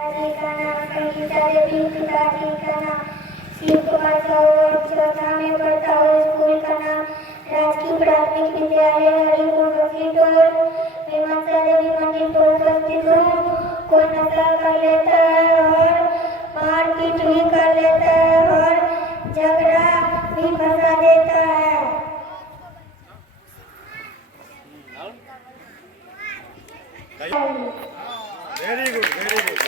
पिताजी का नाम संगीता देवी, पिताजी का नाम शिव कुमार चौहान, चौथा में पढ़ता हूँ। स्कूल का नाम राजकीय प्राथमिक विद्यालय हरिपुर बखरीटोल। मैं मनसा देवी मंदिर पर उपस्थित हूँ। कोई नशा कर लेता है और मारपीट भी कर लेता है और झगड़ा भी फंसा देता है। Very good, very good.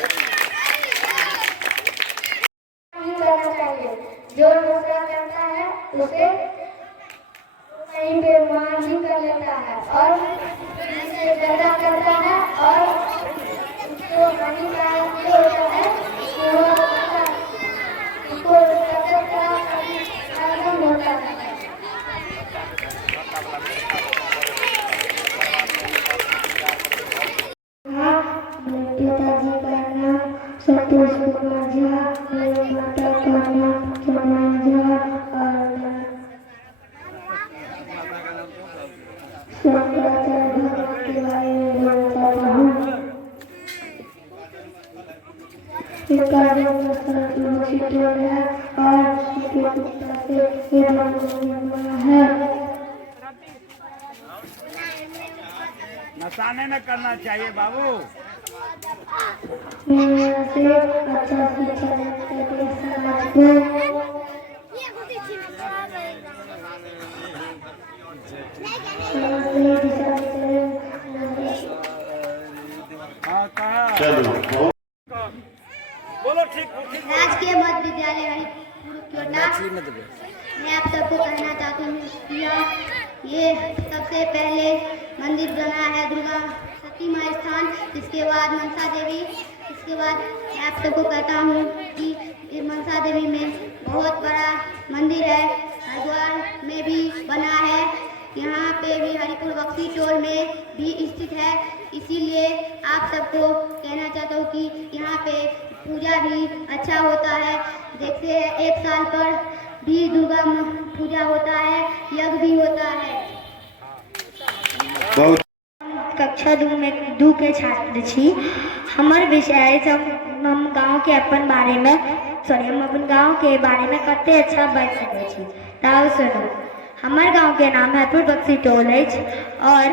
करना चाहिए। जो नशा करता है उसे कहीं पे मार भी कर लेता है और इससे झगड़ा करता है और उसको हानिकारक भी होता है। उसको ताकत का आगम होता है। पिताजी का नाम संतोष कुमार झा, मेरी माता का नाम सोना झा और शंकराचार्य धर्म के बारे में बताता हूँ। इनका जन्म सरस्वती है और इनके पिता से हुआ है। नशा नहीं करना चाहिए बाबू। से अच्छा शिक्षा देते समाज को। बोलो ठीक। राजकीय मध्य विद्यालय हरिपुर क्योटा। मैं आप सबको कहना चाहती हूँ कि ये सबसे पहले मंदिर बना है दुर्गा सती माँ स्थान, इसके बाद मनसा देवी। इसके बाद मैं आप सबको कहता हूँ कि मनसा देवी में बहुत बड़ा मंदिर है, हरिद्वार में भी बना है, यहाँ पे भी हरिपुर बखरीटोल में भी स्थित है। इसीलिए आप सबको कहना चाहता हूँ कि यहाँ पे पूजा भी अच्छा होता है। देखते हैं एक साल पर भी दुर्गा पूजा होता है, यज्ञ भी होता है। कक्षा दू के छात्र छी। हमार विषय हम गाँव के अपन बारे में हम अपन गाँव के बारे में कते अच्छा बता सके छी। ताऊ सुनो, हमार गाँव के नाम हरिपुर बखरीटोल है और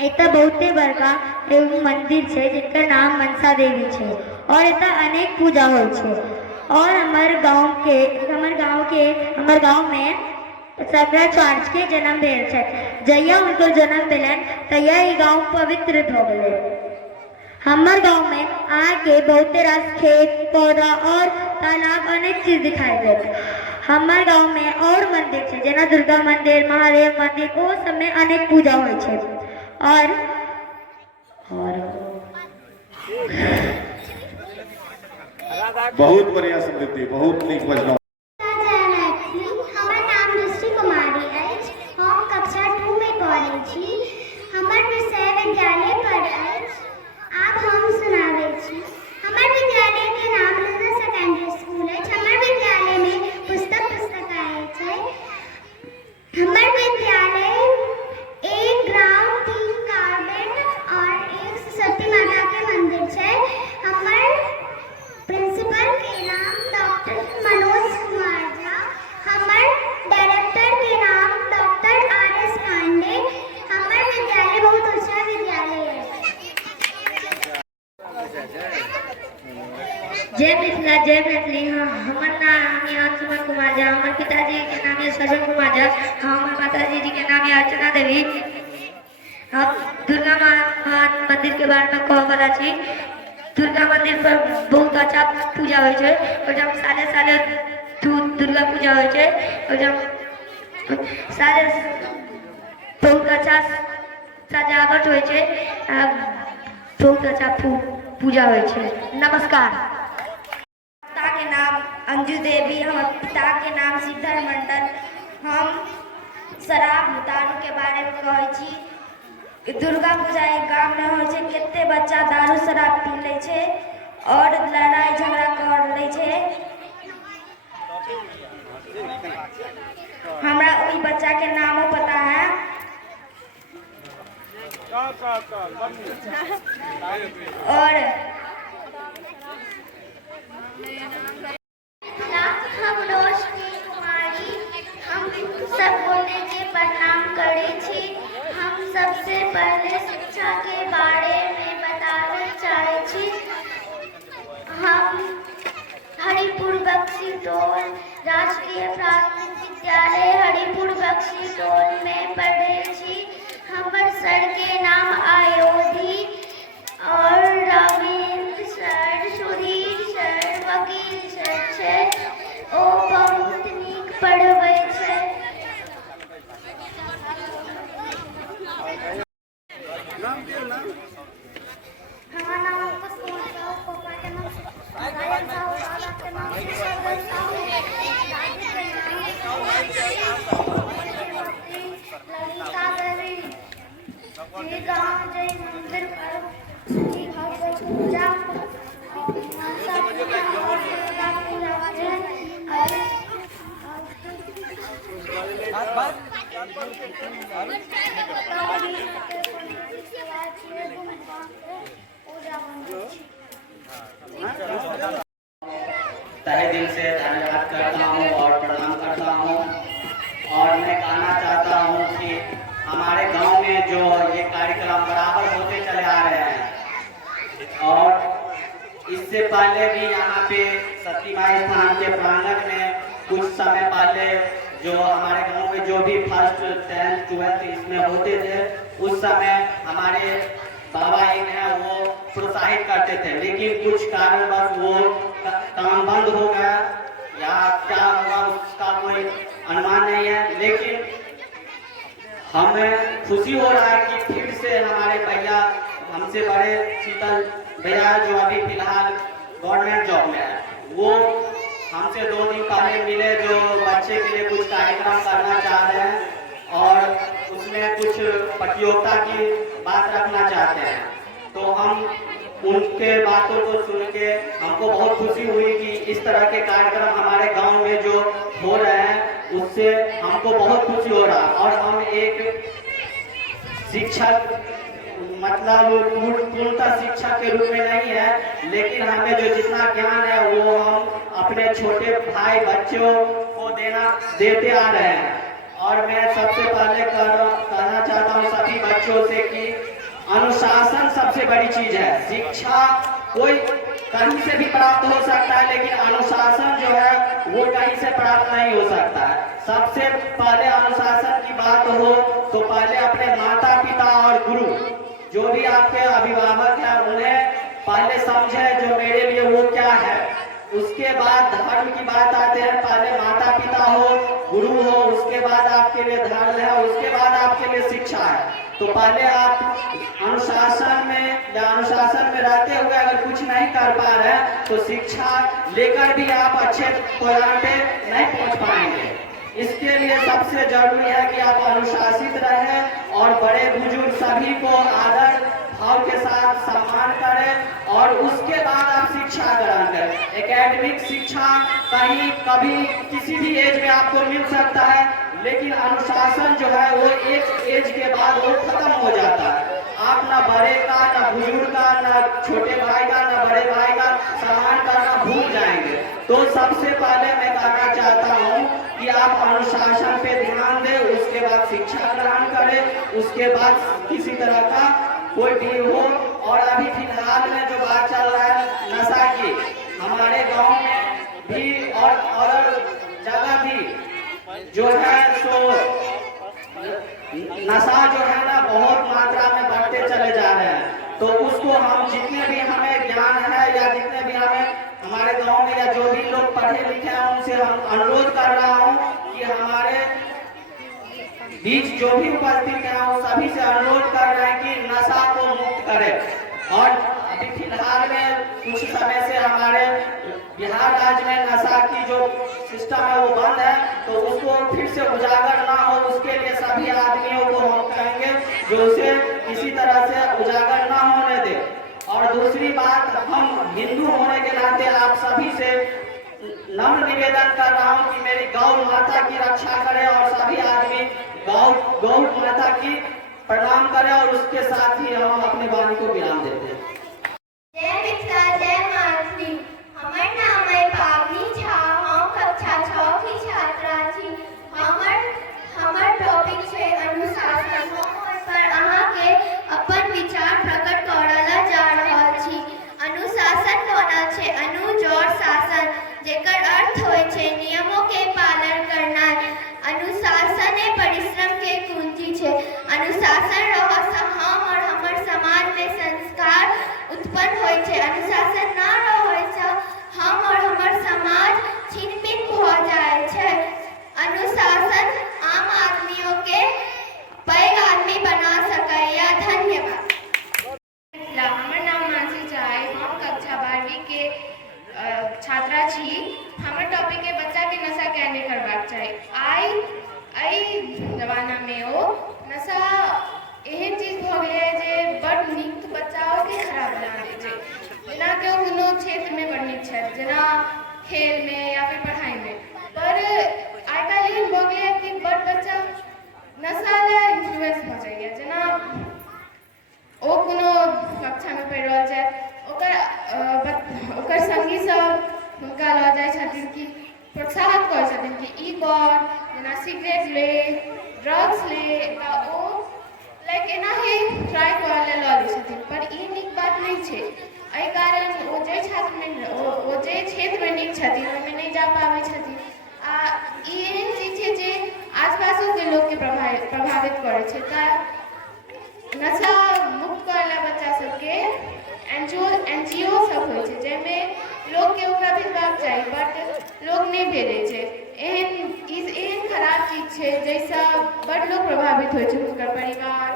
एक बहुते बड़का एगो मंदिर है जिनका नाम मनसा देवी है और इतना अनेक पूजा हो और हमार गाँव में शंकराचार्य के जन्म भेल छै। जहिया उनको जन्म भेलन तहिया ही गाँव पवित्र हो गए। हमार गाँव में आके बहुते रास खेत पौधा और तालाब अनेक चीज दिखाई देते। हमार गाँव में और मंदिर है जना दुर्गा मंदिर, महादेव मंदिर, वो सब में अनेक पूजा हो और बहुत बढ़िया समृद्धि, बहुत नीक बजलौ। हमर नाम दृष्टि कुमारी अछि। हम कक्षा 2 में पढ़ै छी। हमर विषय विद्यालय पर अछि। आब हम सुनाबै छी। हमर विद्यालय के नाम लुना सेकेंडरी स्कूल अछि। हमर विद्यालय में पुस्तकालय छै। हमर विद्यालय एक ग्राउंड, 3 गार्डन और एक सती माता के मंदिर छै। हमर प्रिंसिपल के नाम डॉक्टर मनोज कुमार झा, हमर डायरेक्टर के नाम डॉक्टर आर.एस. पांडे। हमर विद्यालय बहुत अच्छा विद्यालय है। जय मिथिला, जय मैथिली। हमर नाम है अंशुमन कुमार झा, हमर पिताजी के नाम है सजन कुमार झा, हमर माताजी जी के नाम है अर्चना देवी। हम दुर्गा माँ मंदिर के बारे में कह वाला छी। दुर्गा मंदिर पर बहुत अच्छा पूजा हो और जब साले साले दुर्गा पूजा हो और जब साले बहुत अच्छा सजावट हो बहुत अच्छा पूजा हो। नमस्कार। पिता के नाम अंजू देवी, हम पिता के नाम सिद्धर मंडल। हम शराब दारू के बारे में कहै छी। दुर्गा पूजा एक गाँव में हो केते बच्चा दारू शराब पी ले छे और लड़ाई झगड़ा कर ले छे। हमरा वही बच्चा के नामों पता है। और राजकीय प्राथमिक विद्यालय हरिपुर बख्शी टोल में पढ़े छी। हमर सर के नाम अयोधी और रविंद्र सर, सुधीर सर, वकील सर छै। ओ बहुत नीक पढ़बै छै। हमारा नाम कुसुम साहू, पापा के नाम नारायण साहू, दादा के नाम सरदार साहू, दादी के नाम ललिता देवी। ये गाँव जय मंदिर पर श्री भगवत पूजा और मनसा पूजा और दुर्गा पूजा तहे दिल से धन्यवाद करता हूँ और प्रणाम करता हूँ। और मैं कहना चाहता हूँ कि हमारे गांव में जो ये कार्यक्रम बराबर होते चले आ रहे हैं और इससे पहले भी यहाँ पे सती माई स्थान के प्रांगण में कुछ समय पहले जो हमारे गांव में जो भी फर्स्ट 10th 12th इसमें होते थे उस समय हमारे बाबा एक हैं वो प्रोत्साहित करते थे, लेकिन कुछ कारणवश वो काम बंद हो गया या क्या होगा उसका कोई अनुमान नहीं है। लेकिन हमें खुशी हो रहा है कि फिर से हमारे भैया हमसे बड़े शीतल भैया जो अभी फिलहाल गवर्नमेंट जॉब में है, वो हमसे 2 दिन पहले मिले, जो बच्चे के लिए कुछ कार्यक्रम करना चाह रहे हैं और उसमें कुछ प्रतियोगिता की बात रखना चाहते हैं। तो हम उनके बातों को सुन के हमको बहुत खुशी हुई कि इस तरह के कार्यक्रम हमारे गांव में जो हो रहे हैं उससे हमको बहुत खुशी हो रहा। और हम एक शिक्षक मतलब पूर्णतः शिक्षक के रूप में नहीं है, लेकिन हमें जो जितना ज्ञान है वो हम अपने छोटे भाई बच्चों को देते आ रहे हैं। और मैं सबसे पहले कहना चाहता हूँ सभी बच्चों से कि अनुशासन सबसे बड़ी चीज है। शिक्षा कोई कहीं से भी प्राप्त हो सकता है, लेकिन अनुशासन जो है वो कहीं से प्राप्त नहीं हो सकता है। सबसे पहले अनुशासन की बात हो तो पहले अपने माता पिता और गुरु जो भी आपके अभिभावक हैं उन्हें पहले समझे जो मेरे लिए वो क्या है। उसके बाद धर्म की बात आते हैं, पहले माता पिता हो, गुरु हो, उसके बाद आपके लिए धर्म है, उसके बाद आपके लिए शिक्षा है। तो पहले आप अनुशासन में रहते हुए अगर कुछ नहीं कर पा रहे हैं तो शिक्षा लेकर भी आप अच्छे प्रोग्राम पे नहीं पहुंच पाएंगे। इसके लिए सबसे जरूरी है कि आप अनुशासित रहें और बड़े बुजुर्ग सभी को आदर भाव के साथ सम्मान करें और उसके बाद आप शिक्षा ग्रहण करें। एकेडमिक शिक्षा कहीं कभी किसी भी एज में आपको मिल सकता है, लेकिन अनुशासन जो है वो एक एज के बाद वो खत्म हो जाता है। आप ना बड़े का, ना बुजुर्ग का, ना छोटे भाई का, ना बड़े भाई का सम्मान करना भूल जाएंगे। तो सबसे पहले मैं कहना चाहता हूँ कि आप अनुशासन पे ध्यान दें, उसके बाद शिक्षा ग्रहण करें, उसके बाद किसी तरह का कोई भी हो। और अभी फिलहाल में जो बात चल रहा है नशा की, हमारे गांव में भी और जगह भी जो है सो नशा जो है ना बहुत मात्रा में बढ़ते चले जा रहे हैं। तो उसको हम जितने भी हमें ज्ञान है या जितने भी हमें हमारे गांव में या जो भी लोग पढ़े लिखे हैं उनसे हम अनुरोध कर रहा हूँ कि हमारे बीच जो भी उपस्थित है वो सभी से अनुरोध कर रहे हैं कि नशा को मुक्त करें। और अभी फिलहाल में कुछ समय से हमारे बिहार राज्य में नशा की जो सिस्टम है वो बंद है, तो उसको फिर से उजागर ना हो उसके लिए सभी आदमियों को हम कहेंगे जो उसे किसी तरह से उजागर ना होने दे। और दूसरी बात, हम हिंदू होने के नाते आप सभी से नम्र निवेदन कर रहा हूँ कि मेरी गौ माता की रक्षा करें और सभी आदमी गौ माता की प्रणाम करें। और उसके साथ ही हम अपने वाणी को विराम देते हैं। जय मिथिला, जय मैथिली। हमर नाम है पावनी झा, हम कक्षा 6 की छात्रा छी। हमर टॉपिक छै अनुशासन। हम ओहि पर अहाँ के अपन विचार प्रकट करला जा रहल छी। अनुशासन बनल छै अनुज और शासन, जेकर अर्थ होय छै नियमों के पालन जमाना में ओ नशा एहन चीज भ गेलै जे बड़ नीक तऽ बच्चाओके खराब बना दै छै। जेना केओ कोनो क्षेत्रमे बड़ नीक छथि, जेना खेलमे या फिर पढ़ाइमे, पर आइ काल्हि एहन भऽ गेलै कि बड़ बच्चा नशा लए इन्फ्लुएंस भऽ जाइए। जेना ओ कोनो कक्षामे पढ़ि रहल छथि, ओकर सङ्गी सब हुनका लऽ जाइ छथिन कि प्रोत्साहित करै छथिन कि ई कर, जेना सिगरेट ले, ड्रग्स ले, तऽ ओ लाइक एनाहे ट्राई करऽ लए लऽ लै छथिन, पर ई नीक बात नहि छै। एहि कारण ओ जे क्षेत्रमे नीक छथिन ओहिमे नहि जा पाबै छथिन। आ ई एहन चीज छै जे आसपासोके लोकके प्रभावित करै छै। तऽ नशा मुक्त करै लए बच्चा सबके NGO सब होइ छै, जाहिमे लोकके ओकरा भेजबाक चाही, बट लोक नहि भेजै छै। एहन खराब चीज छै जाहिसँ बड़ लोक प्रभावित होइ छै, हुनकर परिवार,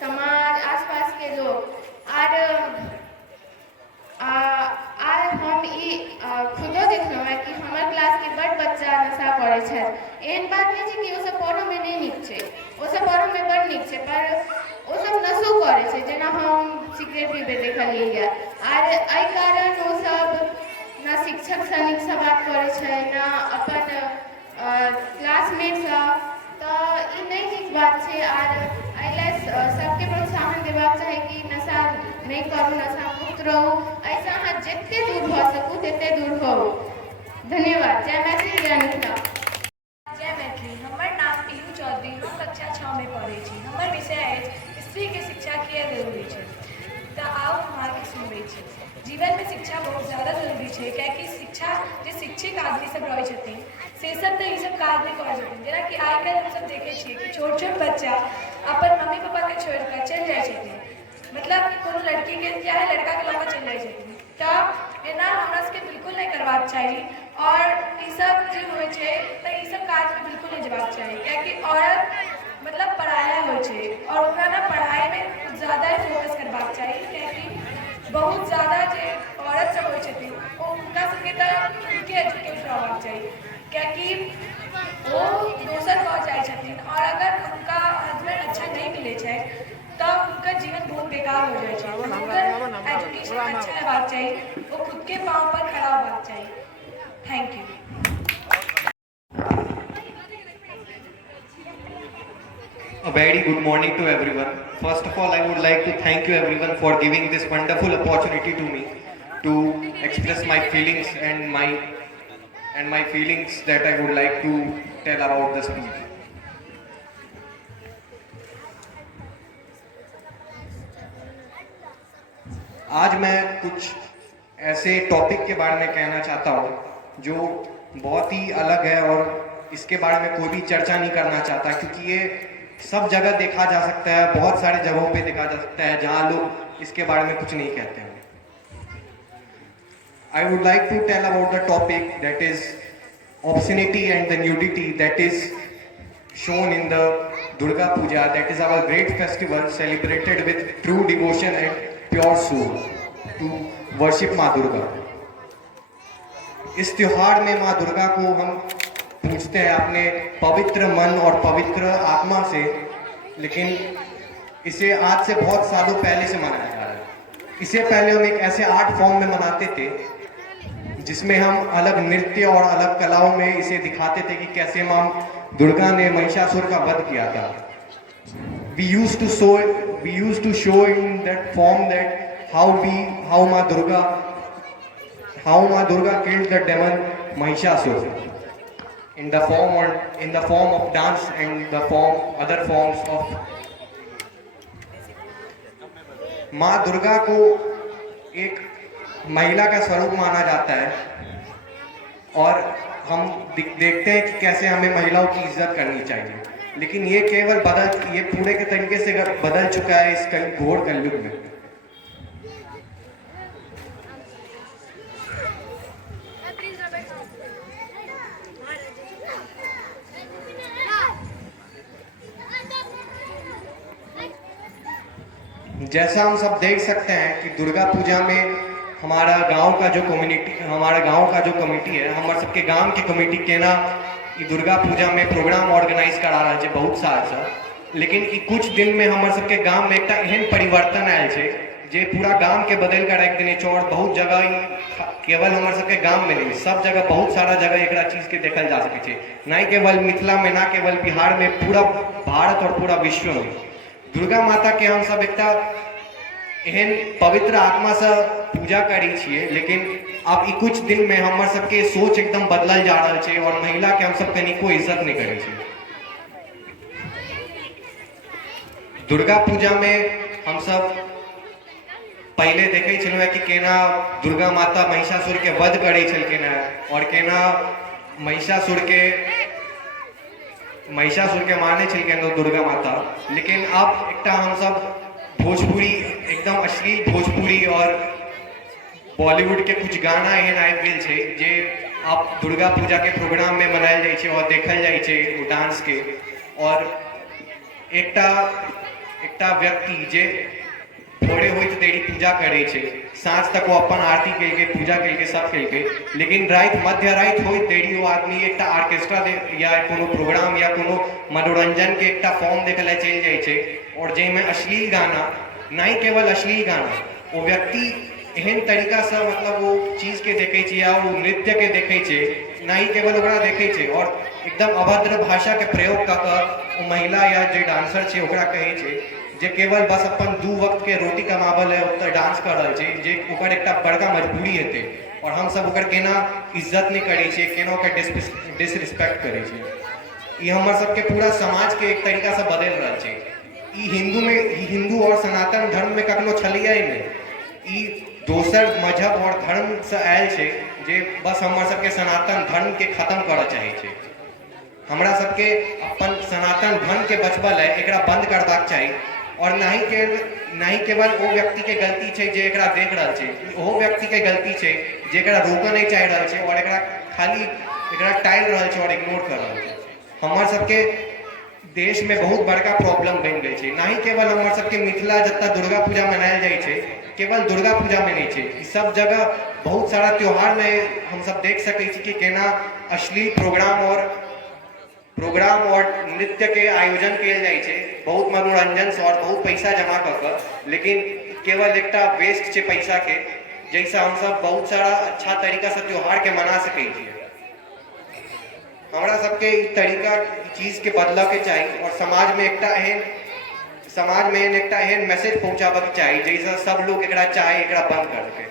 समाज, आसपासके लोक। आर हम ई खुदो देखलहुँ हेँ कि हमर क्लासके बड़ बच्चा नशा करै छथि। एहन बात नहि छै कि ओसब पढ़ऽमे नहि नीक छै, ओसब पढ़ऽमे बड़ नीक छै, पर ओसब नशो करै छै। जेना हम सिगरेट पीबैत देखलिए, आर एहि कारण ओसब ना शिक्षकसँ नीकसँ बात करै छै, ना अपन क्लासमेटसँ। तऽ ई नहि नीक बात छै। आर एहि लए सबके प्रोत्साहन देबाक चाही कि नशा नहीं करू, नशा मुक्त रहू। ऐसे अहाँ जते दूर भऽ सकू तते दूर रहू। धन्यवाद। जय मैथिली, जय मिथिला। जय मैथिली। हमर नाम पीहू चौधरी, हम कक्षा 6 में पढ़ै छी। हमर विषय अछि स्त्रीके शिक्षा किया जरूरी छै। तऽ आउ हम अहाँके सुनबै छी। जीवनमे शिक्षा बहुत ज़्यादा जरूरी छै, कियाकि शिक्षा जे शिक्षित आदमी सब रहै छथिन से सब तऽ ई सब काज नहि करै छथिन। जेनाकि आइ काल्हि हमसब देखै छियै कि छोट छोट बच्चा अपन मम्मी पापाके छोड़िकऽ चलि जाइ छथिन, मतलब कोनो लड़कीके या लड़काके लऽ कऽ चलि जाइ छथिन। तऽ एना हमरा सबके बिल्कुल नहीं करबाक चाही। और ई सब जे होइ छै तऽ ई सब काजमे बिल्कुल नहीं जेबाक चाही, कियाकि औरत मतलब पराया होइ छै और ओकरा ना पढ़ाइमे कुछ ज़्यादा ही फोकस करबाक चाही। कियाकि बहुत ज़्यादा जे औरत सब होइ छथिन हुनका सबके तऽ खुदके एजुकेट रहबाक चाही, कियाकि वो दोसर कऽ जाइ छथिन और अगर हुनका हस्बैंड अच्छा नहीं मिलै छै तऽ हुनकर जीवन बहुत बेकार हो जाइ छै। हुनकर एजुकेशन अच्छा हेबाक चाही, वो खुदके पाँव पर खड़ा होबाक चाही। Thank you. A very good morning to everyone. First of all, I would like to thank you everyone for giving this wonderful opportunity to me to express my feelings and my feelings that I would like to tell about the speech. आज मैं कुछ ऐसे topic के बारे में कहना चाहता हूँ जो बहुत ही अलग है और इसके बारे में कोई भी चर्चा नहीं करना चाहता, क्योंकि ये सब जगह देखा जा सकता है, बहुत सारे जगहों पे देखा जा सकता है जहाँ लोग इसके बारे में कुछ नहीं कहते हैं। I would like to tell about the topic that is obscenity and the nudity that is shown in the Durga Puja, that is our great festival celebrated with true devotion and pure soul to worship माँ दुर्गा। इस त्योहार में माँ दुर्गा को हम पूजते हैं अपने पवित्र मन और पवित्र आत्मा से, लेकिन इसे आज से बहुत सालों पहले से मनाया जा रहा है। इससे पहले हम एक ऐसे आर्ट फॉर्म में मनाते थे जिसमें हम अलग नृत्य और अलग कलाओं में इसे दिखाते थे कि कैसे माँ दुर्गा ने महिषासुर का वध किया था। We used to show in that form that how माँ Durga killed the demon Mahishasur in the form of dance and other forms of। माँ दुर्गा को एक महिला का स्वरूप माना जाता है और हम देखते हैं कि कैसे हमें महिलाओं की इज्जत करनी चाहिए, लेकिन ये ये पूरे के तरीके से बदल चुका है इस घोर कलयुग में। जैसा हम सब देख सकते हैं कि दुर्गा पूजा में हमारा गांव का जो कम्युनिटी है, हमारे सबके गांव की कमेटी केना ई दुर्गा पूजा में प्रोग्राम ऑर्गेनाइज करा रहा है बहुत साल से, लेकिन ई कुछ दिन में हमर सबके गांव में एक एहन परिवर्तन आयल है जे पूरा गांव के बदल कर रख देने और बहुत जगह केवल हमारे सबके गांव में नहीं, सब जगह बहुत सारा जगह एक चीज के देखल जा सके, नहीं केवल मिथिला में, ना केवल बिहार में, पूरा भारत और पूरा विश्व में दुर्गा माता के हम सब एक एहन पवित्र आत्मा से पूजा करी छिए। लेकिन अब ई कुछ दिन में हमार सबके सोच एकदम बदलल जा रहा है और महिला के हम सब कनिको इज्जत नहीं करे छिए। दुर्गा पूजा में हम सब पहले देखे छलुँ कि केना दुर्गा माता महिषासुर के वध करे छलखिन और केना महिषासुर के मारने छलखिन दुर्गा माता। लेकिन अब एक हम सब भोजपुरी एकदम अश्लील भोजपुरी और बॉलीवुड के कुछ गाना एहन आबि गेल छै जे अब दुर्गा पूजा के प्रोग्राम में मनायल जाइ छै और देखल जाइ छै वो डांस के। और एकटा व्यक्ति जे भोरे होइत देरी पूजा करे छे, साँझ तक वो अपन आरती केलके, पूजा केलके, सब केलके, लेकिन रात मध्य रात होइत देरी वो आदमी एक ऑर्केस्ट्रा या कोनो प्रोग्राम या कोनो मनोरंजन के एक फॉर्म देखे ला चल जाए छे और जेमे अश्लील गाना, नहीं केवल अश्लील गाना, वो व्यक्ति एहन तरीका से मतलब वो चीज के देखे छे या वो नृत्य के देखे छे, नहीं केवल ओकरा देखे छे और एकदम अभद्र भाषा के प्रयोग कर वो महिला या जो डांसर छे ओकरा कहे छे जे केवल बस अपन 2 वक्त के रोटी कमावल है उत्तर डांस कर रहा है जे ओकर एक बड़का मजबूरी हेते और हम सब ओकर केना इज्जत नहीं करे छे, केना ओकर डिसरिस्पेक्ट करे छे। ई हमर सबके पूरा समाज के एक तरीका से बदल रहा है। ई हिंदू और सनातन धर्म में कखनो छलिए नहीं, ई दोसर मजहब और धर्म से आयल छे जे बस हमर सबके सनातन धर्म के खत्म करना चाहे छे। हमरा सबके अपन सनातन धर्म के बचबल है एकरा बंद करबाक चाहिए और नहीं केवल वो व्यक्ति के गलती है जे एकरा देख रहा है, वो व्यक्ति के गलती है जे एकरा रोक नहीं चाह रहा है और एकरा खाली एकरा टाइल रहा है और इग्नोर कर रहा है। हमार सबके देश में बहुत बड़का प्रॉब्लम बन गई है। नहीं केवल हमार सबके मिथिला जत्ता दुर्गा पूजा मनायल जाए छे, केवल दुर्गा पूजा में नहीं छे, सब जगह बहुत सारा त्योहार में हम सब देख सके कि केना अश्लील प्रोग्राम और नृत्य के आयोजन किए जाए छे, बहुत मनोरंजन से और बहुत पैसा जमा कर, लेकिन केवल एक वेस्ट छे पैसा के, जैसा हम सब बहुत सारा अच्छा तरीका से त्योहार के मना सके छिए। हमरा सबके ई तरीका चीज के बदला के चाहिए और समाज में एक एहन मैसेज पहुंचाबे के चाहिए जैसा सब लोग एकरा चाहे एकरा बंद कर के।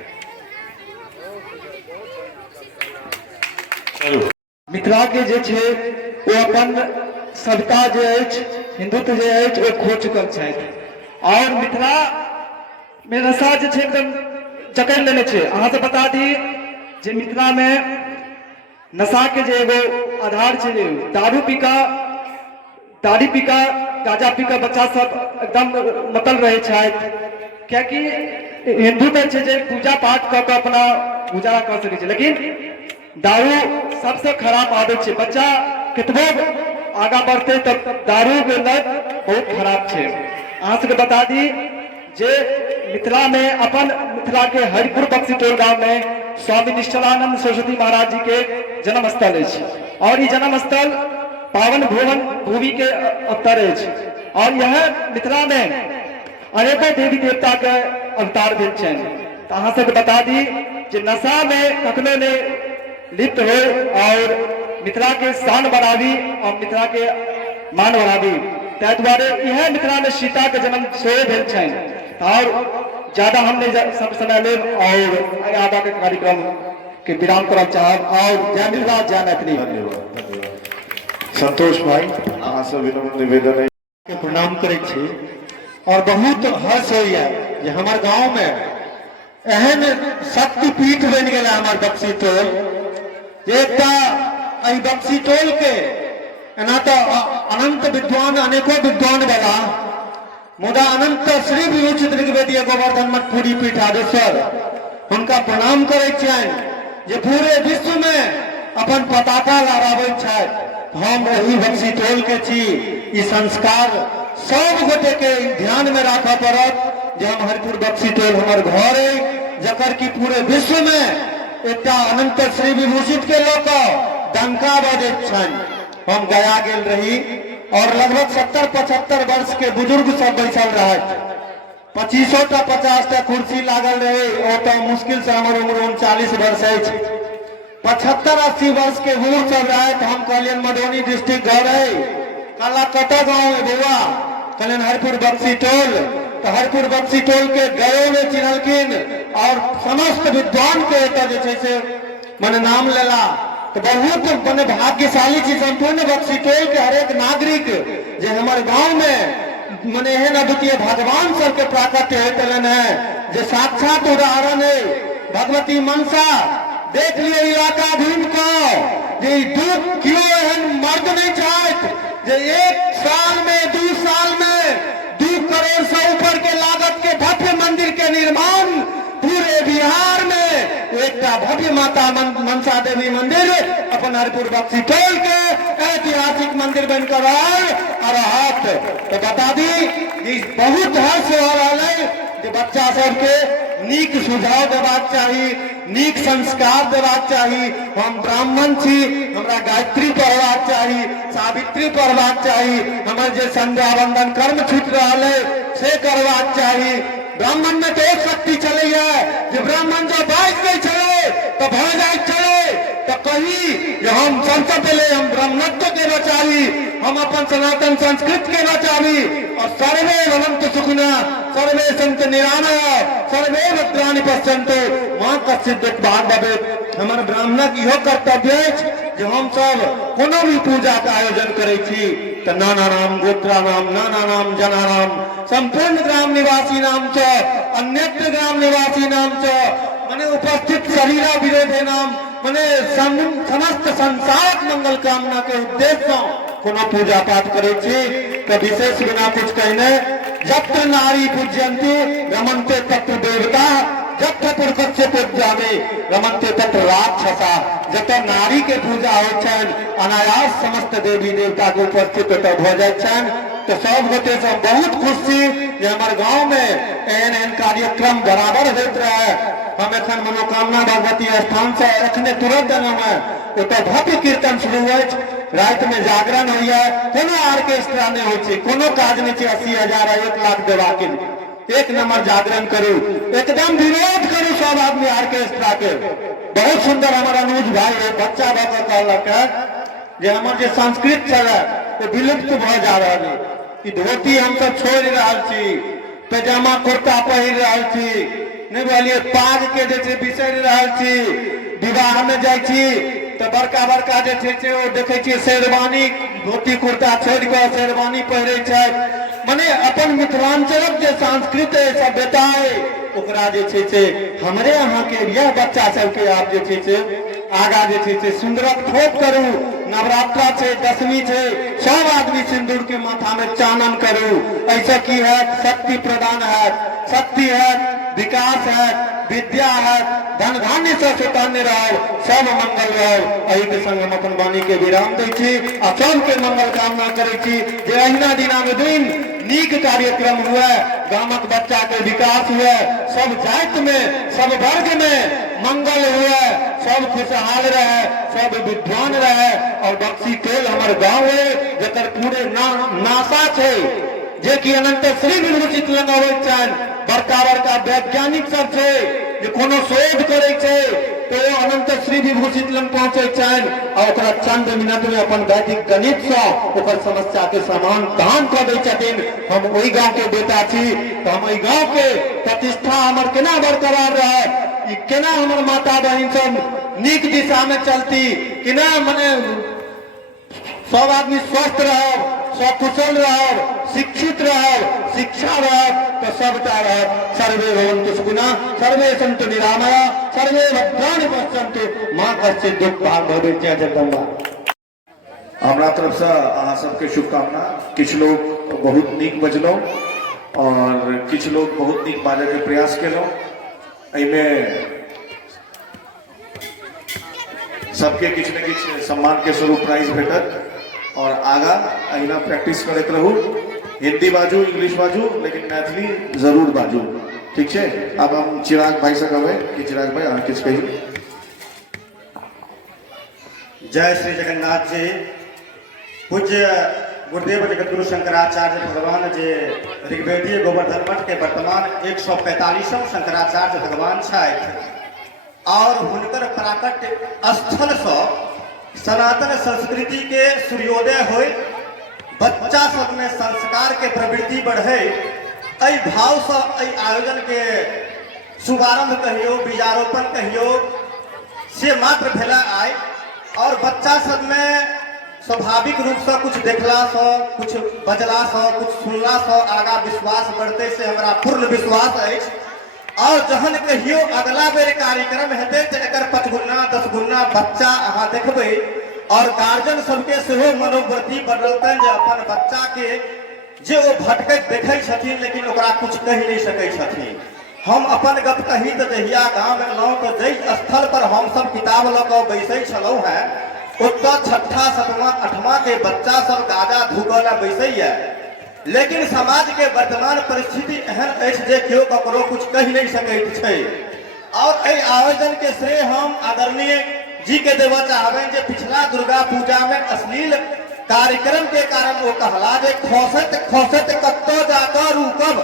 मिथिला के जे छे वो अपन सभ्यता जे अछि, हिंदुत्व जे अछि वो खो चुकल छथि और मिथिला में नशा जे छे एकदम जकड़ लेने छे। अहाँ से बता दी जे मिथिला में नशा के जे एगो आधार छे, दारू पी का गांजा पी का बच्चा सब एकदम मतल रहे छथि, क्योंकि हिंदू में छे जे पूजा पाठ कर अपना गुजारा कर सके छे, लेकिन दारू सबसे खराब आदत है। बच्चा कितनो आगा बढ़ते तब दारू के लत बहुत खराब है। अहाँ सबके बता दी जे मिथिला में अपन मिथिला के हरिपुर बक्सी टोल गांव में स्वामी निश्चलानंद सरस्वती महाराज जी के जन्म स्थल है और ये जन्म स्थल पावन भुवन भूमि के अवतर है और यह मिथिला में अनेकों देवी देवता के अवतार भेल छे। तो अहाँ सबके बता दी जे नशा में कखनो ने लिप्त हो और मिथिला के शान बढ़ावी और मिथिला के मान बढ़ावी, तै द्वारे यह मिथिला में सीता के जन्म से भेल छे। और ज्यादा हमने सब समय ले और आगा के कार्यक्रम के विराम करब चाहब और जय मिथिला जय मैथिली। संतोष भाई अहाँ सब निवेदन के प्रणाम करे छी और बहुत हर्ष होइए जे हमार गांव में एहन शक्तिपीठ बन गेल हमार बक्सी टोल, बक्सी टोल के एना तो अनंत विद्वान अनेकों विद्वान वाला मुदा अनंत श्री विभूषित ऋग्वेदीय गोवर्धन मठ पूरी पीठाधीश्वर उनका प्रणाम करे जे पूरे विश्व में अपन पताका लहराबे छथि। हम वही बक्सी टोल के छी। ई संस्कार सब गोटे के ध्यान में रखा पड़त जे हम हरिपुर बक्सी टोल हमार घर है जकर की पूरे विश्व में एक अनंत श्री विभूषित के लोक डंका बजे छन। हम गया गेल रही और लगभग 70-75 वर्ष के बुजुर्ग सब बैठल रहत। 25टा 50टा कुर्सी लागल रहे। ओ तो मुश्किल से हमर उम्र 39 वर्ष है। 75-80 वर्ष के बूढ़ सब रहे। तो हम कहलियन मधुबनी डिस्ट्रिक्ट घर है, काला कटा गाँव है बउआ, कहलियन हरपुर बक्सी टोल। तो हरपुर बक्सी टोल के गयो में चिन्हलखिन और समस्त विद्वान के एतऽ जे छै से मने नाम लेला। तो बहुत मने भाग्यशाली छी संपूर्ण बक्सी टोल के हरेक नागरिक जे हमारे गांव में मने एहन अद्वितीय भगवान सबके प्राकट्य होतलन है, जे साक्षात उदाहरण है भगवती मनसा। देख लिए इलाका ढूंढ को जे 2 किलो एहन मर्द नहीं चाहत जे 1 साल में 2 साल में 2 करोड़ से ऊपर के लागत के भव्य मंदिर के निर्माण पूरे बिहार में एक भव्य माता मनसा देवी मंदिर अपन हरपुर बक्सी टोल के ऐतिहासिक मंदिर बनकर रहत। तो बता दी बहुत हर्ष हो रहा है कि बच्चा सबके नीक सुझाव देबाक चाही, नीक संस्कार देबाक चाही। हम ब्राह्मण छी, हमरा गायत्री पढ़बाक चाही, सावित्री पढ़बाक चाही, हमर जे संध्या वंदन कर्म छूट रहा है से करबाक चाही। ब्राह्मण में तो एक शक्ति चले है, जो ब्राह्मण जो बाइज नहीं चले तो भय जाए चले। तो कही हम सबसे पहले हम ब्राह्मणत्व के बचावी, हम अपन सनातन संस्कृति के बचावी। और सर्वे भवन्तु सुखिनः, सर्वे सन्तु निरामयाः, सर्वे भद्राणि पश्यन्तु मां कश्चित् दुःखभाग् भवेत्। हमर ब्राह्मणक इहो कर्तव्य अछि जे हम सब कोनो भी पूजा का आयोजन करे छी तो नाना नाम गोत्रा नाम, नाना नाम जना नाम, संपूर्ण ग्राम निवासी नाम च, अन्यत्र ग्राम निवासी नाम च, माने उपस्थित शरीरा विरोधी नाम, माने समस्त संसार मंगल कामना के उद्देश्य से कोनो पूजा पाठ करे छी। तो विशेष बिना कुछ कहने, जत्र नारी पूज्यन्ते रमन्ते तत्र देवता, जत्र पुरुषस्य पूज्यामि रमन्ते तत्र राक्षसा। जत नारी के पूजा हो छन अनायास समस्त देवी देवता के उपस्थित ओतऽ भ जाय छन। तो सब गोटे से बहुत खुश छी जे हमर गांव में एहन एहन कार्यक्रम बराबर होइत रहे। हम एखन मनोकामना भगवती स्थान से एखने तुरंत एलहुँ है, ओतऽ भव्य कीर्तन शुरू अछि, रात में जागरण होइए, कोनो ऑर्केस्ट्रा नहीं होइ छै, कोनो काज नहीं छै 80,000 1 लाख देबाक। एक नंबर जागरण करू, एकदम विरोध करू सब आदमी ऑर्केस्ट्रा के। बहुत सुंदर हमारा अनुज भाई है, बच्चा भऽ कऽ कहलक है जे हमर जे संस्कृति छलै ओ विलुप्त भऽ जा रहल है। ई धोती हम सब छोड़ि रहल छी, पैजामा कुर्ता पहिर रहल छी, नहीं बुझलिए पाग के जे छै बिसरि रहल छी। विवाह में जाइ छी तो बड़का बड़का जे छै से ओ देखै छियै शेरवानी धोती कुर्ता छोड़ि कऽ शेरवानी पहिरै छै। माने अपन मिथिलांचलक जे संस्कृति है सभ्यता है ओकरा जे छै से हमरे अहाँ के यह बच्चा सबके आप जे छै से आगा जे छै से सुंदरक ठोक करू। नवरात्रा छै, दशमी छै, सब आदमी सिंदूर के माथा में चानन करू। ऐसे की है शक्ति प्रदान है, शक्ति है, विकास है, विद्या है, धन धान्य से सुकन्य रहो, सब मंगल रहो। एहि के संग हम अपन वाणी के विराम दै छी आ सबके मंगल कामना करै छी जे अहिना दिन नीक कार्यक्रम हुए, गामक बच्चा के विकास हुए, सब जाति में सब वर्ग में मंगल हुए, सब खुशहाल रहे, सब विद्वान रहे। और बक्सी टोल हमारे गाँव है जकर पूरे नासा है जे कि अनंत श्री विभूषित लग अबैत छनि। बड़का बड़का वैज्ञानिक सब है जे कोनो शोध करे छै तो अनंत श्री विभूषित लग पहुंचे छनि और ओकरा चंद मिनट में अपन वैदिक गणित से ओकर समस्या के समाधान कर दै छथिन। हम ओहि गांव के बेटा छी तो हम ओहि गांव के प्रतिष्ठा हमर केना बरकरार रहे, ई केना हमर माता बहिन सब नीक दिशा में चलती, केना मने सब आदमी स्वस्थ रहो, सकुशल रहो, शिक्षित रहो, शिक्षा रहो तो सबटा रहो। सर्वे भवन्तु सुखिनः, सर्वे सन्तु निरामयाः, सर्वे भद्राणि पश्यन्तु मां कश्चित् दुःखभाग् भवेत्। जय जगदम्बा। हमरा तरफ से अहाँ सबके शुभकामना। किछु लोग बहुत नीक बजलौ और किछु लोग बहुत नीक बाजै के प्रयास केलौ। एहिमे सबके किछु ने किछु सम्मान के स्वरूप प्राइज भेटत और आगा अहिना प्रैक्टिस करते रहू। हिंदी बाजू, इंग्लिश बाजू, लेकिन मैथिली जरूर बाजू, ठीक है। अब हम चिराग भाई से कहबै कि चिराग भाई अहाँ किछु कहियो। जय श्री जगन्नाथ जी। पूज्य गुरुदेव जगतगुरु शंकराचार्य भगवान जे ऋग्वेदीय गोवर्धन मठ के वर्तमान 145वां शंकराचार्य भगवान छथि और हुनकर प्राकट्य स्थल से सनातन संस्कृति के सूर्योदय होय, बच्चा सब में संस्कार के प्रवृत्ति बढ़े, एहि भाव से एहि आयोजन के शुभारंभ कहियो, बीजारोपण कहियो से मात्र भेला आय और बच्चा सब में स्वाभाविक रूप से कुछ देखला से, कुछ बजला से, कुछ सुनला से आगा विश्वास बढ़ते से हमरा पूर्ण विश्वास है। और जहन कहियो अगला बेर कार्यक्रम हेतै तो एकर 5 गुना 10 गुना बच्चा अहाँ देखबै और गार्जियन सबके सेहो मनोवृत्ति बदलतन जे अपन बच्चा के जे वो भटकैत देखै छथिन लेकिन ओकरा कुछ कहि नहीं सकै छथिन। हम अपन गप कही तो जहिया गाँव में एलहुँ तो जै स्थल पर हम सब किताब लऽ कऽ बैसै छलहुँ हैं ओतऽ 6ठा 7वां 8वां के बच्चा सब गाजा धूकऽ लए बैसैया, लेकिन समाज के वर्तमान परिस्थिति एहन अछि जे केओ ककरो कुछ कहि नहीं सकैत छै। और एहि आयोजन के श्रेय हम आदरणीय जी के देवऽ चाहबनि जे पिछला दुर्गा पूजा में अश्लील कार्यक्रम के कारण वो कहला जे खसैत खसैत कतऽ जाकऽ रुकब,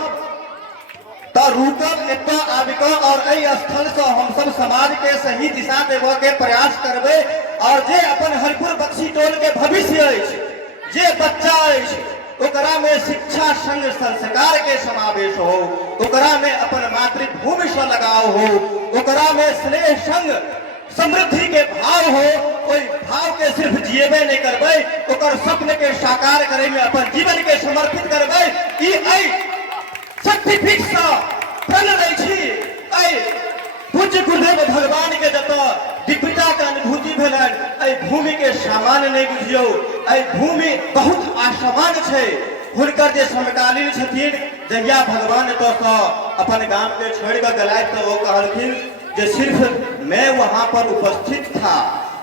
तो रुकब एतऽ आबिकऽ और एहि स्थल से हम सब समाज के सही दिशा देबऽ के प्रयास करबै और जे अपन हरिपुर बक्सी टोल के भविष्य अछि, जे बच्चा अछि ओकरा में शिक्षा संग संस्कार के समावेश हो, ओकरा में अपन मातृभूमि से लगाव हो, ओकरा में स्नेह संग समृद्धि के भाव हो, ओई भाव के सिर्फ जिएबे नहीं करबै, ओकर स्वप्न के साकार करे में अपन जीवन के समर्पित करबै। ई एहि शक्तिपीठ से प्रण लै छी। एहि पूज्य गुरुदेव भगवान के जतऽ दिव्यता के अनुभूति भेलन, एहि भूमि के सामान्य नहीं बुझियौ, एहि भूमि बहुत आसमान छै। हुनकर जे समकालीन छथिन जहिया भगवान एतऽ सँ अपन गाम के छोड़ कऽ गेलथि तऽ वो कहलखिन जे सिर्फ मैं वहां पर उपस्थित था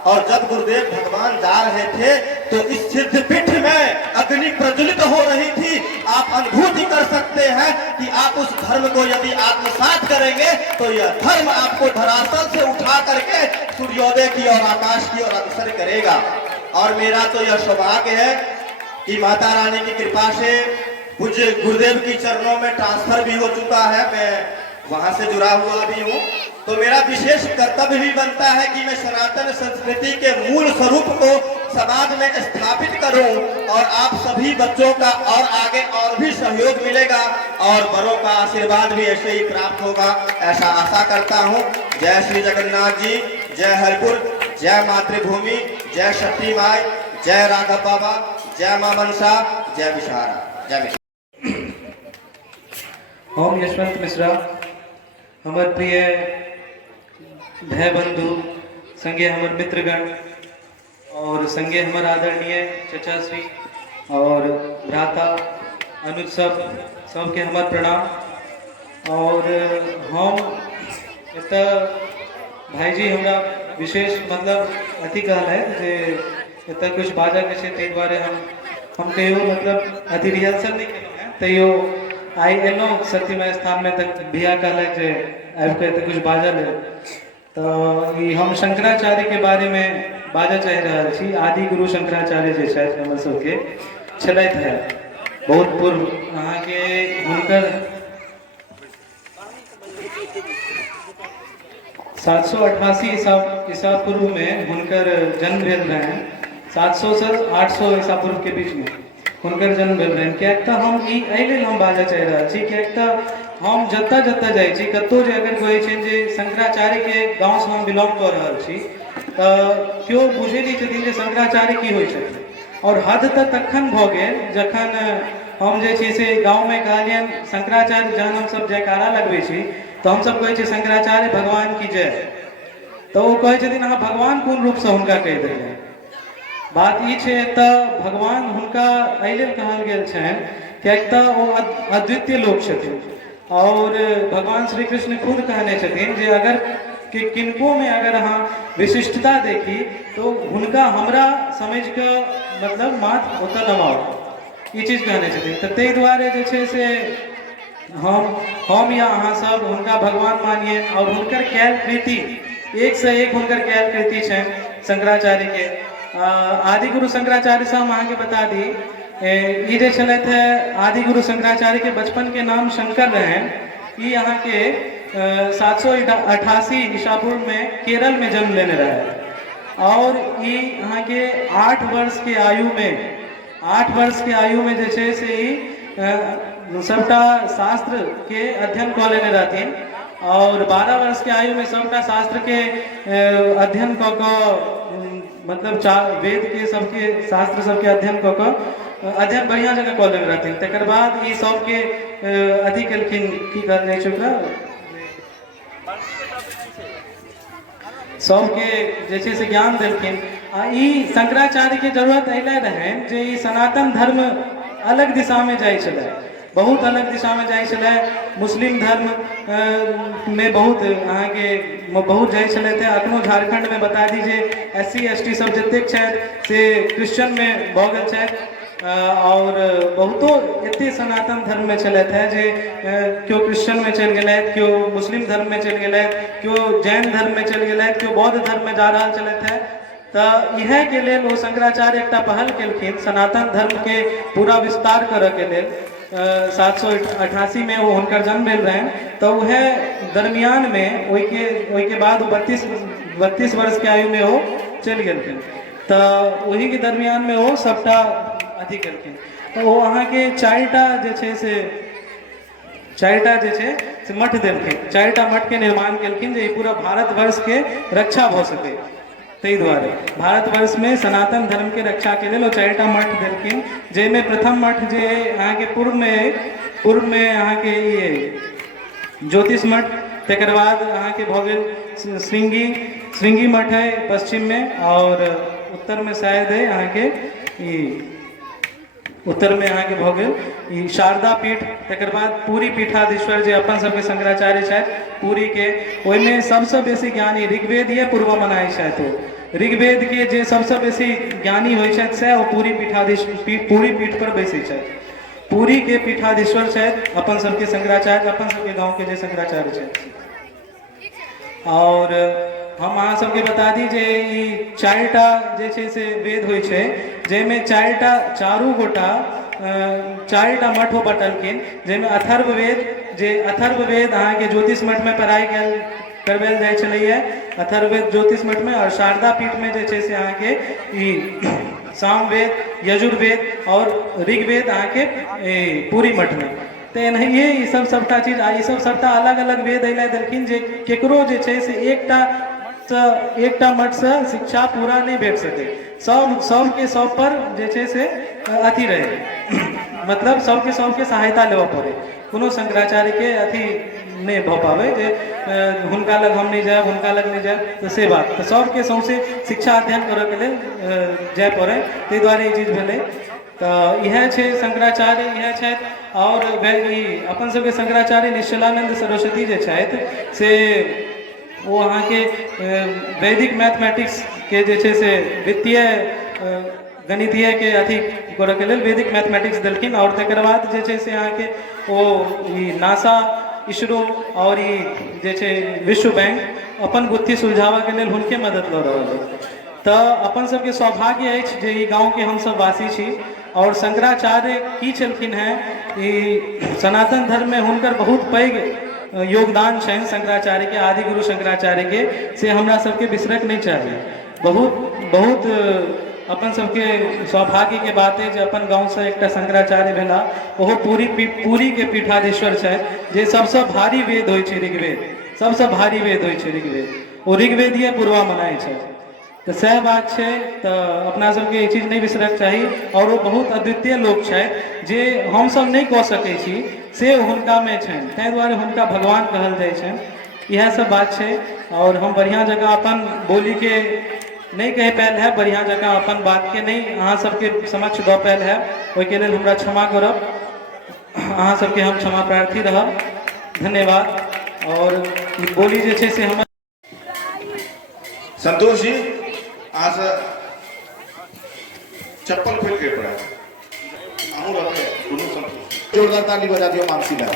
और जब गुरुदेव भगवान जा रहे थे तो इस सिद्धपीठ में अग्नि प्रज्वलित हो रही थी। आप अनुभूति कर सकते हैं कि आप उस धर्म को यदि आत्मसात करेंगे तो यह धर्म आपको धरातल से उठा करके सूर्योदय की और आकाश की ओर अग्रसर करेगा। और मेरा तो यह सौभाग्य है कि माता रानी की कृपा से पूज्य गुरुदेव की चरणों में ट्रांसफर भी हो चुका है, मैं वहां से जुड़ा हुआ भी हूँ। तो मेरा विशेष कर्तव्य भी बनता है कि मैं सनातन संस्कृति के मूल स्वरूप को समाज में स्थापित करूं और आप सभी बच्चों का और आगे और भी सहयोग मिलेगा और बड़ों का आशीर्वाद भी ऐसे ही प्राप्त होगा, ऐसा आशा करता हूं। जय श्री जगन्नाथ जी, जय हरिपुर, जय मातृभूमि, जय शक्ति माई, जय राघव बाबा, जय मां मनसा, जय विषहारा, जय विषहारा। हम यशवंत मिश्रा, हमार प्रिय भाई बंधु संगे हमार मित्रगण और संगे हमार आदरणीय चचा श्री और भ्राता अनुज सबके हमार प्रणाम। और हम एत भाई जी हमरा विशेष मतलब अथी कहल है जे एत कुछ बाजा के छै ताहि दुआरे हम कहियो मतलब अथी रिहर्सल नहीं केलहुँ हैं, तैयो आई एलहुँ सत्यमय स्थान में तक भिया कहलक जे आबि कऽ कुछ बाजा ले। तो ई हम शंकराचार्य के बारे में बाजा चाहि रहल छी। आदि गुरु शंकराचार्य जे छथि हमर सबके छलथि है बहुत पूर्व, अहाँके हुनकर 788 ईसा पूर्व में हुनकर जन्म भेल रहनि। 700 से 800 ईसा पूर्व के बीच में हुनकर जन्म भेल रहनि। किएक तऽ हम ई एहि लेल हम बाजा चाहि रहल छी, किएक तऽ हम जतऽ जतऽ जाइ छी कतौ जे अगर कहै छै जे शंकराचार्य के गाँव से हम बिलोंग कऽ रहल छी तऽ केओ बुझै नहि छथिन जे शंकराचार्य की होइ छथिन। और हद तऽ तखन भऽ गेल जखन हम जे छै से गाँव में कहलियनि शंकराचार्य जहन हमसब जयकारा लगबै छी तऽ हमसब कहै छै शंकराचार्य भगवान की जय, तऽ ओ कहै छथिन अहाँ भगवान कोन रूपसँ हुनका कहि देलियनि। बात ई छै तऽ भगवान हुनका एहि लेल कहल गेल छनि किएक तऽ ओ अद्वितीय लोक छथिन। और भगवान श्री कृष्ण खुद कहने छथिन जे अगर कि किनको में अगर अहाँ विशिष्टता देखी तो हुनका हमरा समझ के मतलब माथ ओतऽ दबाओ, ई चीज कहने छथिन। तऽ ताहि दुआरे जे छै से हम या अहाँ सब हुनका भगवान मानिए और हुनकर कैल कृति एक से एक हुनकर कैल कृति छनि शंकराचार्य के। आदि गुरु शंकराचार्य साहब अहाँ के बता दी ई जे छलथि है आदि गुरु शंकराचार्य के बचपन के नाम शंकर रहन। ई यहाँ के 788 ईसा पूर्व में केरल में जन्म लेने रहे और ई यहाँ के 8 वर्ष के आयु में जे छै से ई सबटा शास्त्र के अध्ययन कऽ लेने रहथिन और 12 वर्ष के आयु में सबटा शास्त्र के अध्ययन कऽ मतलब वेद के सबके शास्त्र सबके अध्ययन कऽ अध्ययन बढ़िया जगह कऽ लेने रहथिन। तकर बाद ई सबके अथी केलखिन की कहल जाइ छै ओकरा सबके जे छै से ज्ञान देलखिन। आ ई शंकराचार्य के जरूरत अइले रहनि जे ई सनातन धर्म अलग दिशा में जाइ छलै, बहुत अलग दिशा में जाइ छलै। मुस्लिम धर्म में बहुत अहाँ के बहुत जाइ छलथि। अखनो झारखंड में बता दीजिए SC ST सब जतेक छथि से क्रिश्चियन में भऽ गेल छथि और बहुतो एते सनातन धर्म में चलत है जे क्यों क्रिश्चियन में चल गए, क्यों मुस्लिम धर्म में चल गए, क्यों जैन धर्म में चल गए, क्यों बौद्ध धर्म में जा रहा चलत है। तो यह के लेल वो शंकराचार्य एक पहल केलखिन सनातन धर्म के पूरा विस्तार करे के लेल। 788 में वो हुनकर जन्म भेल रहन। तो वह दरमियान में ओई के बाद 32 वर्ष के आयु में वो चल गेलखिन। तो वही के दरमियान में वो सबटा अथी केलखिन। तो वो अहाँ के चारिटा जे छै से मठ देलखिन, चारिटा मठ के निर्माण केलखिन जे पूरा भारतवर्ष के रक्षा भऽ सके। ताहि दुआरे भारतवर्ष में सनातन धर्म के रक्षा के लिए चारिटा मठ देलखिन, जैमे प्रथम मठ जे अहाँ के पूर्व में अहाँ के ये ज्योतिष मठ, तकर बाद अहाँ के भऽ गेल श्रृंगी मठ है पश्चिम में, और उत्तर में शायद है अहाँ के उत्तर में अहाँ के भऽ गेल शारदा पीठ। तकर बाद पूरी पीठाधीश्वर जे अपन सबके शंकराचार्य छथि पूरी के, ओहिमे सबसे बेसी ज्ञानी ऋग्वेद ये पूर्व मनाय छथि। ऋग्वेद के जे सबसे बेसी ज्ञानी होइ छथि से ओ पूरी पीठ पर बैसै छथि। पूरी के पीठाधीश्वर छथि अपन सबके शंकराचार्य, अपन सबके गाँव के जे शंकराचार्य छथि। और हम अहाँ सबके बता दी जे ई चारिटा जे छै से वेद होइ छै, जैमे चारू गोटा चारिटा मठ हो बटलखिन, जैमे अथर्ववेद अहाँ के ज्योतिष मठ में पढ़ाई करवायल जाइ छलैया, अथर्ववेद ज्योतिष मठ में। और शारदा पीठ में जे छै से अहाँ के ई सामवेद, यजुर्वेद और ऋग्वेद अहाँ के पूरी मठ में। तो एनाहिए ई सब सबटा चीज आ ई सब सबटा अलग अलग वेद अइले देलखिन जे केकरो जे छै से एकटा मठ से शिक्षा पूरा नहीं भेट सके। सबके सब पर जे छै से अथी रहे, मतलब सबके सहायता लेवा पड़े। कोनो शंकराचार्य के अथी नहीं भऽ पावे जे हुनका लग हम नहीं जाए, हुनका लग नहीं जाए, तो से बात। तो सबके सौंसे शिक्षा अध्ययन करे के लेल जाए पड़े, ताहि दुआरे ई चीज भेलै। तो यह छै शंकराचार्य, यह छथि। और अपन सबके शंकराचार्य निश्चलानंद सरस्वती जे छथि से वो अहाँ के वैदिक मैथमेटिक्स के जे छै से वित्तीय गणितीय के अथी करे के लेल वैदिक मैथमेटिक्स देलखिन। और तकर बाद जे छै से अहाँ के ओ नासा, इसरो और ई जे छै विश्व बैंक अपन गुत्थी सुलझावा के लेल हुनके मदद लऽ रहल अछि। तो अपन सबके सौभाग्य अछि जे ई गाँव के हमसब वासी छी। और शंकराचार्य की छलखिन हैं, ई सनातन धर्म में हुनकर बहुत पैघ योगदान छनि शंकराचार्य के, आदि गुरु शंकराचार्य के, से हमरा सबके बिसरक नहीं चाहिए। बहुत अपन सबके सौभाग्य के बात है जे अपन गाँव से एक शंकराचार्य भेला, ओहो पूरी के पीठाधीश्वर छथि। जे सबसे भारी वेद होइ छै ऋग्वेद, सबसे भारी वेद होइ छै ऋग्वेद, ओ ऋग्वेदीय पूर्वा मनाय छथि। तो सह बात है। तो अपना सबके ये चीज नहीं बिसरक चाहिए। और वो बहुत अद्वितीय लोग छथि जे हम सब नहीं कह सकै छी, से हुनका में छनि, ताहि दुआरे हुनका भगवान कहल जाइ छनि। यह सब बात है। और हम बढ़िया जगह अपन बोली के नहीं कह पायल है, बढ़िया जगह अपन बात के नहीं अहाँ सबके समक्ष दऽ पायल है, ओहिके लेल हमरा क्षमा करब। अहाँ सबके हम क्षमा प्रार्थी रहब। धन्यवाद। और बोली जे छै से हमर संतोष जी आज चप्पल खोल के पड़ा जोरदार ताली बजा दियो मानसी ला।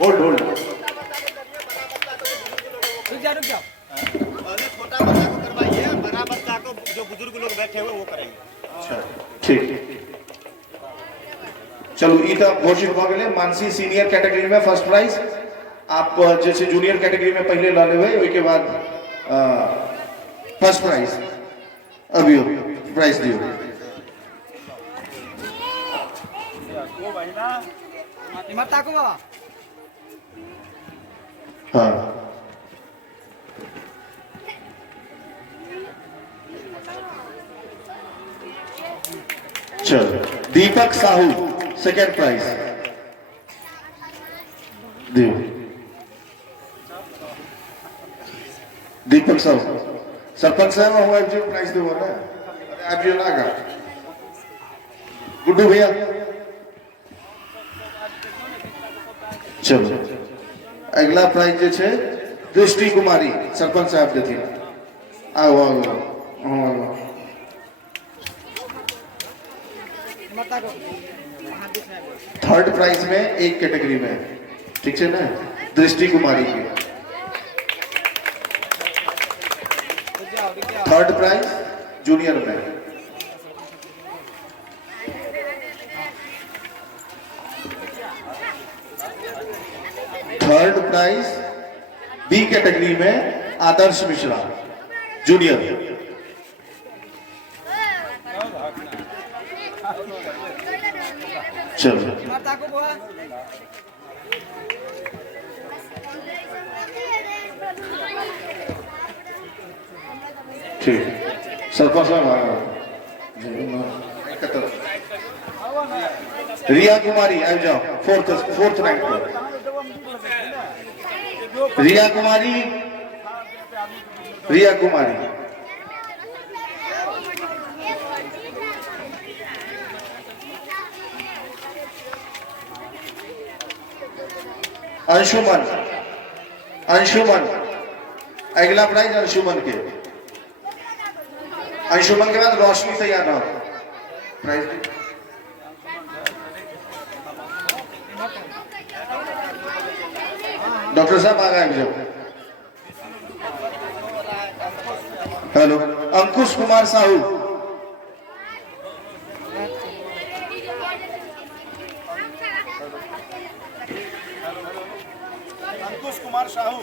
होल्ड पहले छोटा बच्चा को करवाइए, बड़ा बच्चा को जो बुजुर्ग लोग बैठे हुए वो करेंगे। अच्छा ठीक। चलो ई तो घोषित हो गए। मानसी सीनियर कैटेगरी में फर्स्ट प्राइज। आप जैसे जूनियर कैटेगरी में पहले ला लेवे, उसके बाद फर्स्ट प्राइज अभी प्राइज दियो। हाँ चलो, दीपक साहू सेकेंड प्राइज दियो। दीपक साहू सरपंच साहब हम एफजी प्राइज दो ना, एफजी ना का गुड्डू भैया। चलो अगला प्राइज जे छे दृष्टि कुमारी सरपंच साहब देती। आओ आओ आओ। थर्ड प्राइज में एक कैटेगरी में, ठीक है ना, दृष्टि कुमारी की थर्ड प्राइज जूनियर में। थर्ड प्राइज बी कैटेगरी में आदर्श मिश्रा जूनियर। चलो ठीक, सरपंच साहब रिया कुमारी आ जाओ, फोर्थ रैंक पर रिया कुमारी। रिया कुमारी अंशुमन, अंशुमन अगला प्राइज अंशुमन के। अंशुमन के बाद रोशनी तैयार रहो प्राइज। डॉक्टर साहब आ गए जब। Hello, Ankush Kumar Sahu. Ankush Kumar Sahu.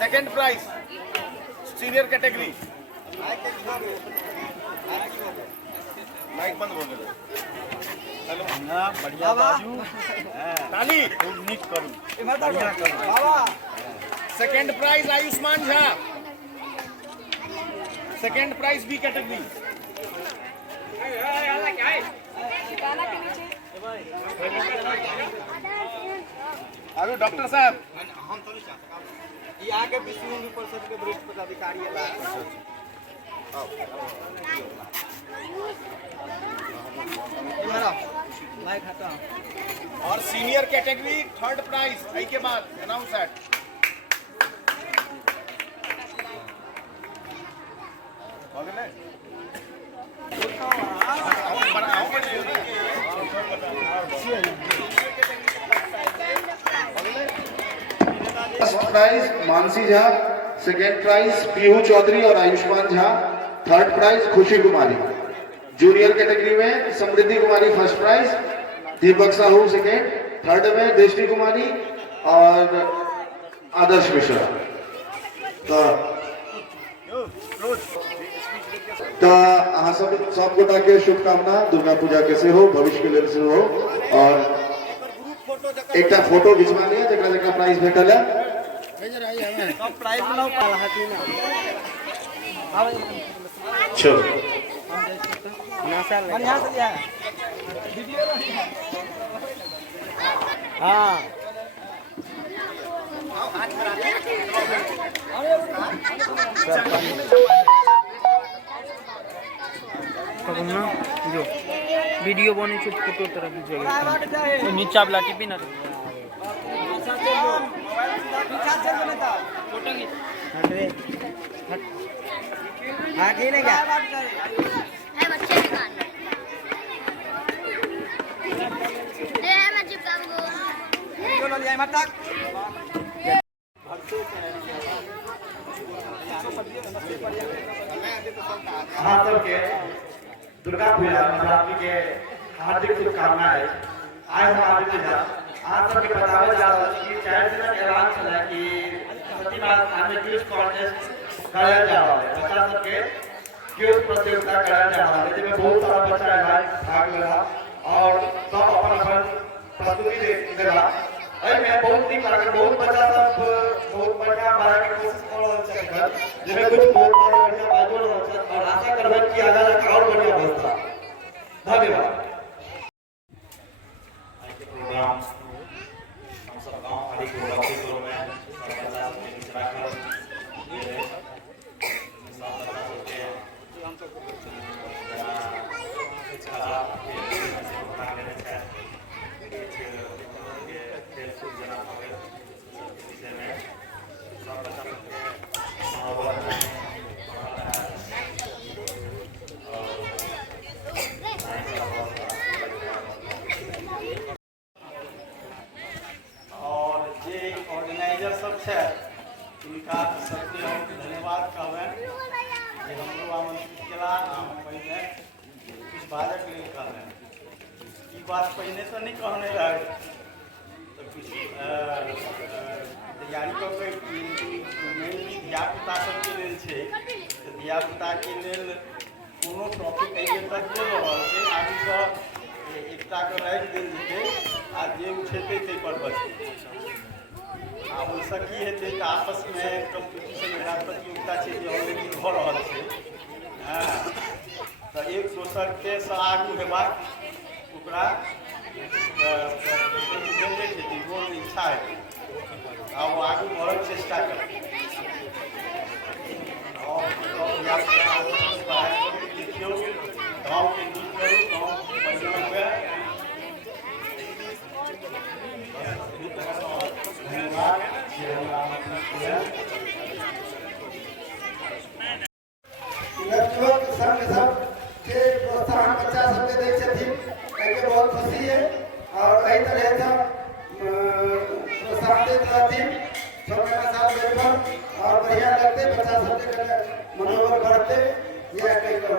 Second prize senior category. Mike बंद हो गया। हेलो बढ़िया बाजू ताली खूब नीक करू बढ़िया करू बाबा। Second prize Ayushman Jha, second prize B category. अरे डॉक्टर साहब हम तो ये आगे विश्व हिंदू परिषद के वरिष्ठ पदाधिकारी और सीनियर कैटेगरी थर्ड प्राइज आई के बाद announce at first prize Mansi Jha, second prize Pihu Chaudhary और आयुष्मान झा, थर्ड प्राइज खुशी कुमारी। जूनियर कैटेगरी में समृद्धि कुमारी फर्स्ट प्राइज, दीपक साहू सेकेंड, थर्ड में दृष्टि कुमारी और आदर्श मिश्रा। तो अहाँ सब गोटा के शुभकामना दुर्गा पूजा के से हो, भविष्य के लिए से हो। और एक फोटो खिंचवा लिया जरा जरा प्राइज भेटल है। चलो हाँ ना जो वीडियो बने छो फोटो तरह वीडियो नीचा वाला टिपी ना आगे नहीं क्या हाँ सबके दुर्गा पूजा नवरात्रि के हार्दिक शुभकामनाएं। आए हम आदित्य झा आप सबके बतावे जा रहा है कि 4 दिन का ऐलान चला है कि प्रतिभा में क्विज कॉन्टेस्ट कराया जा रहा है। बच्चा सबके क्विज प्रतियोगिता कराया जा रहा है जिसमें बहुत सारा बच्चा भाग ले रहा और सब अपन प्रस्तुति दे रहा। अरे मैं बहुत नीक लागल, बहुत बच्चा सब बहुत बढ़िया बारे के कोशिश कर रहल छै जिसमें कुछ बहुत बढ़िया बाजो रहल छै और आशा करबै कि आगे जाके और बढ़िया बनता। धन्यवाद। आज के प्रोग्राम हम सब गांव हरी गोरखी टोल में सब बच्चा सब के बीच रखकर ये रहे सब बच्चा सब के हम तो अच्छा भाग लेने छै खेल कूद जना हो विषय में सब बच्चा सब के मनोबल और जे ऑर्गेनाइजर सब है उनका सबके हम धन्यवाद कहबें जे हमरो आमंत्रित केला हम पहले कुछ बाजक लेल कहबें। ई बात पहले से नहीं कहने रहे तो कुछ तैयारी कऽ के मेनली धियापुता सबके लेल छै तऽ धियापुताके लेल कोनो टॉपिक एहिजे तक दे रहल छै आगू से एकटा के राखि देल जेतै आ जे उठेतै ताहि पर बचतै। आ ओहिसँ की हेतै तऽ आपस में कम्पटिशन वला प्रतियोगिता छै जे ऑलरेडी भऽ रहल छै। हाँ तऽ एक दोसर के से आगू हेबाक ओकरा इंडिपेंडेंट हेतै जोर इच्छा हेतै आ वो आगू बढ़क चेष्टा करतै और देखियौ गाँव के नीक करू गाँव बढ़िआँ हुए। धन्यवाद जे हमरा आमंत्रित केलनि। लक्ष्मण संघ सब के प्रोत्साहन बच्चा सबके दै छथिन एहिके बहुत खुशी है और एहि तरह से प्रोत्साहन दैत रहथिन समय के साथ बेहतर और बढ़िया लगते बच्चा सबके मनोबल बढ़ते यह कहि कऽ